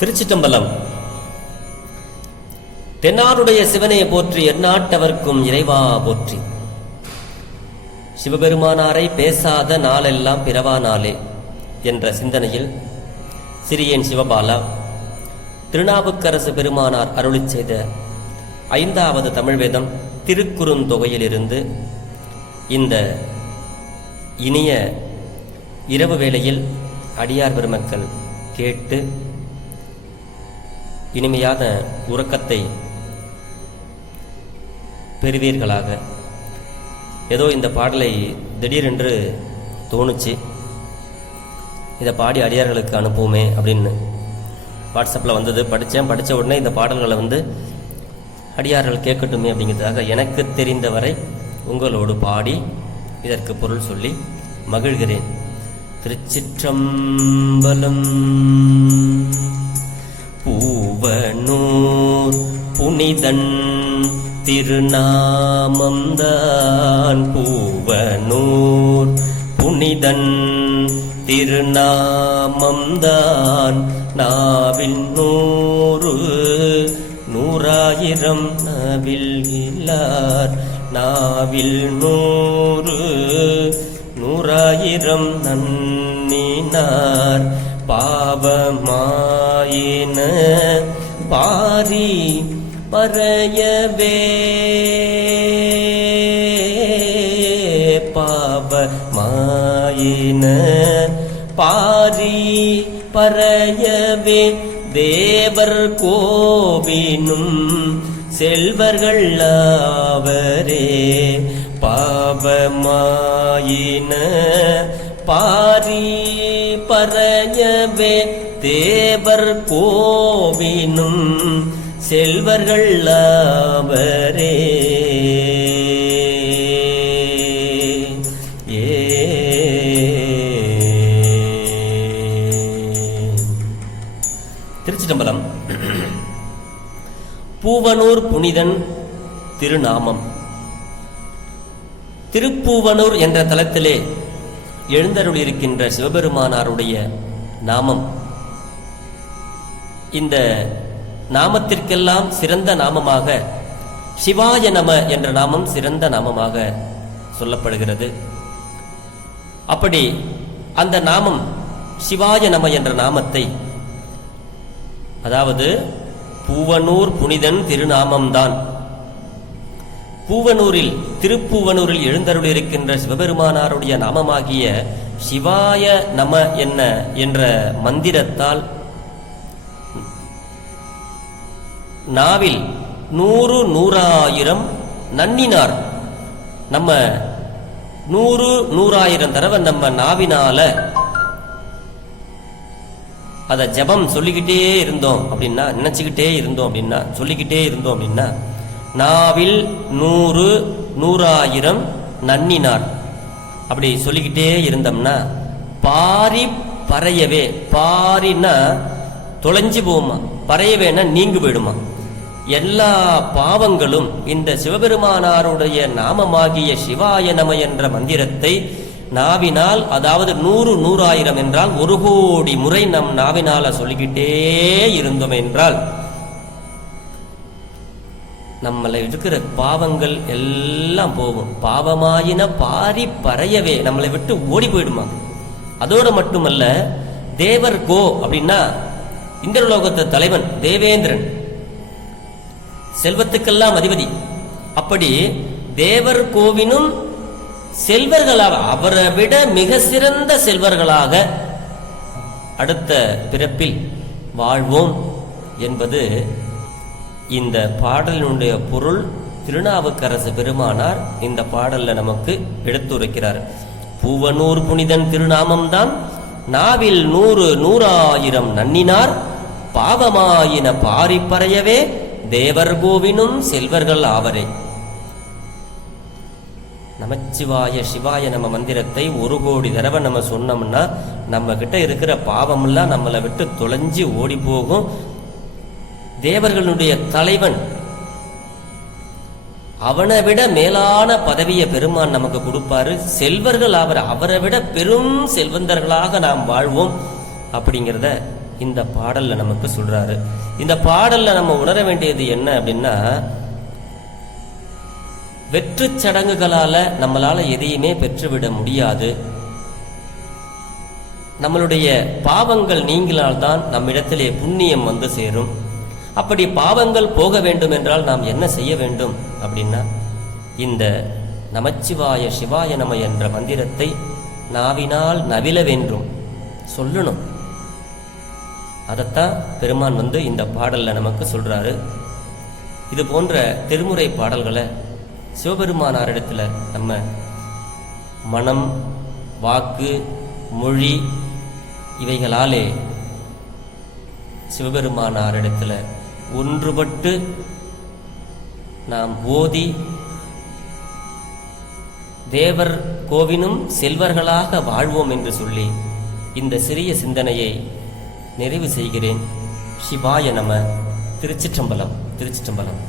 திருச்சிட்டம்பலம் தென்னாருடைய சிவனை போற்றி எந்நாட்டவர்க்கும் இறைவா போற்றி. சிவபெருமானாரை பேசாத நாளெல்லாம் பிறவா நாளே என்ற சிந்தனையில் சிறியேன் சிவபாலா திருநாவுக்கரசு பெருமானார் அருளி செய்த ஐந்தாவது தமிழ் வேதம் திருக்குறுந்தொகையிலிருந்து இந்த இனிய இரவு வேளையில் அடியார் பெருமக்கள் கேட்டு இனிமையான உறக்கத்தை பெறுவீர்களாக. ஏதோ இந்த பாடலை திடீரென்று தோணுச்சு. இதை பாடி அடியார்களுக்கு அனுப்புவோமே அப்படின்னு வாட்ஸ்அப்பில் வந்தது. படித்தேன். படித்த உடனே இந்த பாடல்களை வந்து அடியார்கள் கேட்கட்டுமே அப்படிங்கிறதுக்காக எனக்கு தெரிந்தவரை உங்களோடு பாடி இதற்கு பொருள் சொல்லி மகிழ்கிறேன். திருச்சிற்றம்பலம் புனிதன் திருநாமம்தான் பூவனூர். புனிதன் திருநாமம்தான் நாவில் நூறு. நூறாயிரம் நாவில் இல்லார் நாவில் நூறு. நூறாயிரம் நன்னினார் பாவமாயின. பாரி பறையவே. பாவமாயின பாரி பறையவே. தேவர் கோவினும் செல்வர்கள் அவரே பாவமாயின பாரி பறையவே. தேவர் கோவினும் செல்வர்கள் அவரே ஏ. திருச்சிதம்பரம். பூவனூர் புனிதன் திருநாமம். திருப்பூவனூர் என்ற தலத்திலே எழுந்தருளியிருக்கின்ற சிவபெருமானாருடைய நாமம். இந்த நாமத்திற்கெல்லாம் சிறந்த நாமமாக சிவாய நம என்ற நாமம் சிறந்த நாமமாக சொல்லப்படுகிறது. அப்படி அந்த நாமம் சிவாய நம என்ற நாமத்தை அதாவது பூவனூர் புனிதன் திருநாமம்தான். பூவனூரில் திருப்பூவனூரில் எழுந்தருளியிருக்கின்ற சிவபெருமானாருடைய நாமமாகிய சிவாய நம என்ன என்ற மந்திரத்தால் நாவில் நூறு நூறாயிரம் நன்னினார். நம்ம நூறு நூறாயிரம் தடவை நம்ம நாவினால அதை ஜெபம் சொல்லிக்கிட்டே இருந்தோம் அப்படின்னா நினைச்சுக்கிட்டே இருந்தோம் அப்படின்னா சொல்லிக்கிட்டே இருந்தோம் அப்படின்னா நாவில் நூறு நூறாயிரம் நன்னினார். அப்படி சொல்லிக்கிட்டே இருந்தோம்னா பாரி பறையவே பாரின்னா தொலைஞ்சு போமா பறையவேன்னா நீங்கு போயிடுமா? எல்லா பாவங்களும் இந்த சிவபெருமானாருடைய நாமமாகிய சிவாய நம என்ற மந்திரத்தை நாவினால் அதாவது நூறு நூறாயிரம் என்றால் ஒரு கோடி முறை நம் நாவினால சொல்லிக்கிட்டே இருந்தோம் என்றால் நம்மளை இருக்கிற பாவங்கள் எல்லாம் போகும். பாவமாயின பாரி பறையவே நம்மளை விட்டு ஓடி போயிடுமா? அதோடு மட்டுமல்ல தேவர் கோ அப்படின்னா இந்திரலோகத்து தலைவன் தேவேந்திரன். செல்வத்துக்கெல்லாம் அதிபதி. அப்படி தேவர் கோவினும் செல்வர்களாக அவரை விட மிக சிறந்த செல்வர்களாக அடுத்த பிறப்பில் வாழ்வோம் என்பது இந்த பாடலினுடைய பொருள். திருநாவுக்கரசு பெருமானார் இந்த பாடல்ல நமக்கு எடுத்துரைக்கிறார். பூவனூர் புனிதன் திருநாமம்தான் நாவில் நூறு நூறாயிரம் நன்னினார். பாவமாயின பாரிப்பறையவே தேவர் கோவினும் செல்வர்கள் ஆவரே. நமச்சிவாய சிவாய நம்ம மந்திரத்தை ஒரு கோடி தடவை நம்ம சொன்னோம்னா நம்ம கிட்ட இருக்கிற பாவமெல்லாம் நம்மளை விட்டு தொலைஞ்சு ஓடி போகும் தேவர்களுடைய தலைவன் அவனை விட மேலான பதவியை பெருமான் நமக்கு கொடுப்பாரு. செல்வர்கள் அவர் அவரை விட பெரும் செல்வந்தர்களாக நாம் வாழ்வோம் அப்படிங்கிறத இந்த பாடல்ல நமக்கு சொல்றாரு. இந்த பாடல்ல நம்ம உணர வேண்டியது என்ன அப்படின்னா வெற்று சடங்குகளால நம்மளால எதையுமே பெற்றுவிட முடியாது. நம்மளுடைய பாவங்கள் நீங்கினால்தான் நம்மிடத்திலே புண்ணியம் வந்து சேரும். அப்படி பாவங்கள் போக வேண்டும் என்றால் நாம் என்ன செய்ய வேண்டும் அப்படின்னா இந்த நமச்சிவாய சிவாய நம என்ற மந்திரத்தை நாவினால் நவில வேண்டும். சொல்லணும். அதைத்தான் பெருமான் வந்து இந்த பாடலில் நமக்கு சொல்கிறாரு இது போன்ற திருமுறை பாடல்களை சிவபெருமானாரிடத்தில் நம்ம மனம் வாக்கு மொழி இவைகளாலே சிவபெருமானாரிடத்தில் ஒன்றுபட்டு நாம் ஓதி தேவர் கோவினும் செல்வர்களாக வாழ்வோம் என்று சொல்லி இந்த சிறிய சிந்தனையை நிறைவு செய்கிறேன். சிவாய நம. திருச்சிற்றம்பலம் திருச்சிற்றம்பலம்.